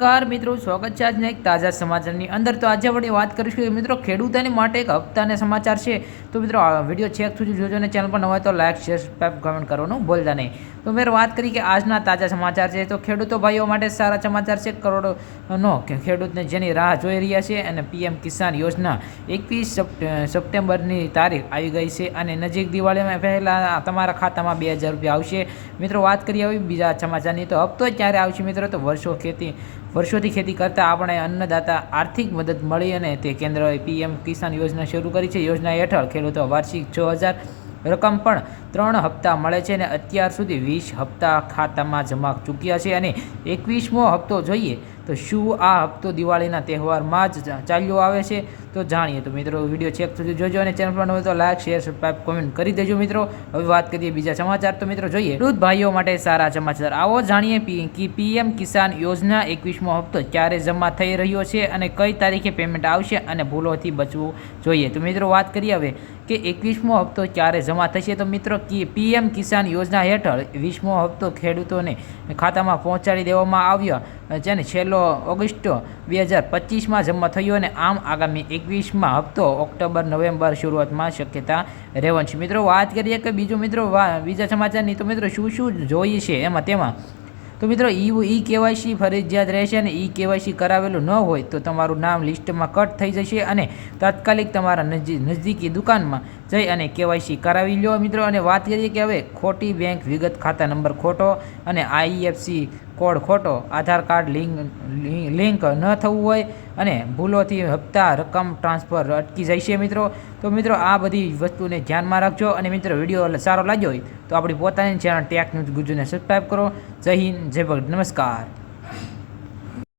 Car મિત્રો, સ્વાગત છે આજના એક તાજા સમાચારની અંદર. તો આજે આપણે વાત કરીશું કે મિત્રો, ખેડૂતોની માટે એક હપ્તાના સમાચાર છે. તો મિત્રો વીડિયો છેક સુધી જોજો અને ચેનલ પર નવા તો લાઈક, શેર સબસ્ક્રાઈબ કમેન્ટ કરવાનું ભૂલતા નહીં. તો મેં વાત કરી કે આજના તાજા સમાચાર છે. તો ખેડૂતો ભાઈઓ માટે સારા સમાચાર છે. કરોડોનો ખેડૂતને જેની રાહ જોઈ રહ્યા છે અને પીએમ કિસાન યોજના એકવીસ સપ્ટેમ્બરની તારીખ આવી ગઈ છે અને નજીક દિવાળીમાં પહેલાં તમારા ખાતામાં બે હજાર રૂપિયા આવશે. મિત્રો, વાત કરીએ હવે બીજા સમાચારની. તો હપ્તો ક્યારે આવશે મિત્રો? તો વર્ષો ખેતી વર્ષોથી ખેતી કરતા આપણે અન્નદાતા આર્થિક મદદ મળી અને તે કેન્દ્રએ પીએમ કિસાન યોજના શરૂ કરી છે. યોજના હેઠળ ખેડૂતો વાર્ષિક છ હજાર રકમ પણ ત્રણ હપ્તા મળે છે અને અત્યાર સુધી વીસ હપ્તા ખાતામાં જમા ચૂક્યા છે અને એકવીસમો હપ્તો જોઈએ તો શું આ હપ્તો દિવાળીના તહેવારમાં જ ચાલ્યો આવે છે? તો જાણીએ. તો મિત્રો, વીડિયો ચેક સુધી જોજો અને ચેનલ પર હોય તો લાઈક શેર સબસ્ક્રાઈબ કોમેન્ટ કરી દેજો મિત્રો. હવે વાત કરીએ બીજા સમાચાર. તો મિત્રો, જોઈએ. ખેડૂત ભાઈઓ માટે સારા સમાચાર. આવો જાણીએ કે પીએમ કિસાન યોજના એકવીસમો હપ્તો ક્યારે જમા થઈ રહ્યો છે અને કઈ તારીખે પેમેન્ટ આવશે અને ભૂલોથી બચવું જોઈએ? તો મિત્રો, વાત કરીએ હવે કે એકવીસમો હપ્તો ક્યારે જમા થશે? તો મિત્રો પીએમ કિસાન યોજના હેઠળ વીસમો હપ્તો ખેડૂતોને ખાતામાં પહોંચાડી દેવામાં આવ્યો. જેને છેલ્લો ઓગસ્ટ બે હજાર પચીસમાં જમા થયો અને આમ આગામી એકવીસમાં હપ્તો ઓક્ટોબર, નવેમ્બર શરૂઆતમાં શક્યતા રહેવાની છે. મિત્રો, વાત કરીએ કે બીજું મિત્રો બીજા સમાચારની. તો મિત્રો, શું શું જોઈએ છે? એમાં તેમાં તો મિત્રો, ઈ ઈ કેવાયસી ફરજિયાત રહેશે અને ઈ કેવાયસી કરાવેલું ન હોય તો તમારું નામ લિસ્ટમાં કટ થઈ જશે અને તાત્કાલિક તમારા નજી નજદીકી દુકાનમાં જઈ અને કેવાયસી કરાવી લો મિત્રો. અને વાત કરીએ કે હવે ખોટી બેંક વિગત ખાતા નંબર ખોટો અને આઈએફસી કોડ ખોટો, આધાર કાર્ડ લિંક લિંક ન થવું હોય અને ભૂલોથી હપ્તા રકમ ટ્રાન્સફર અટકી જાય છે મિત્રો. તો મિત્રો, આ બધી વસ્તુને ધ્યાનમાં રાખજો અને મિત્રો, વીડિયો સારો લાગ્યો હોય તો આપણી પોતાની ચેનલ ટેક ન્યૂઝ ગુજુને સબસ્ક્રાઈબ કરો. જય હિન્દ, જય ભગત, નમસ્કાર.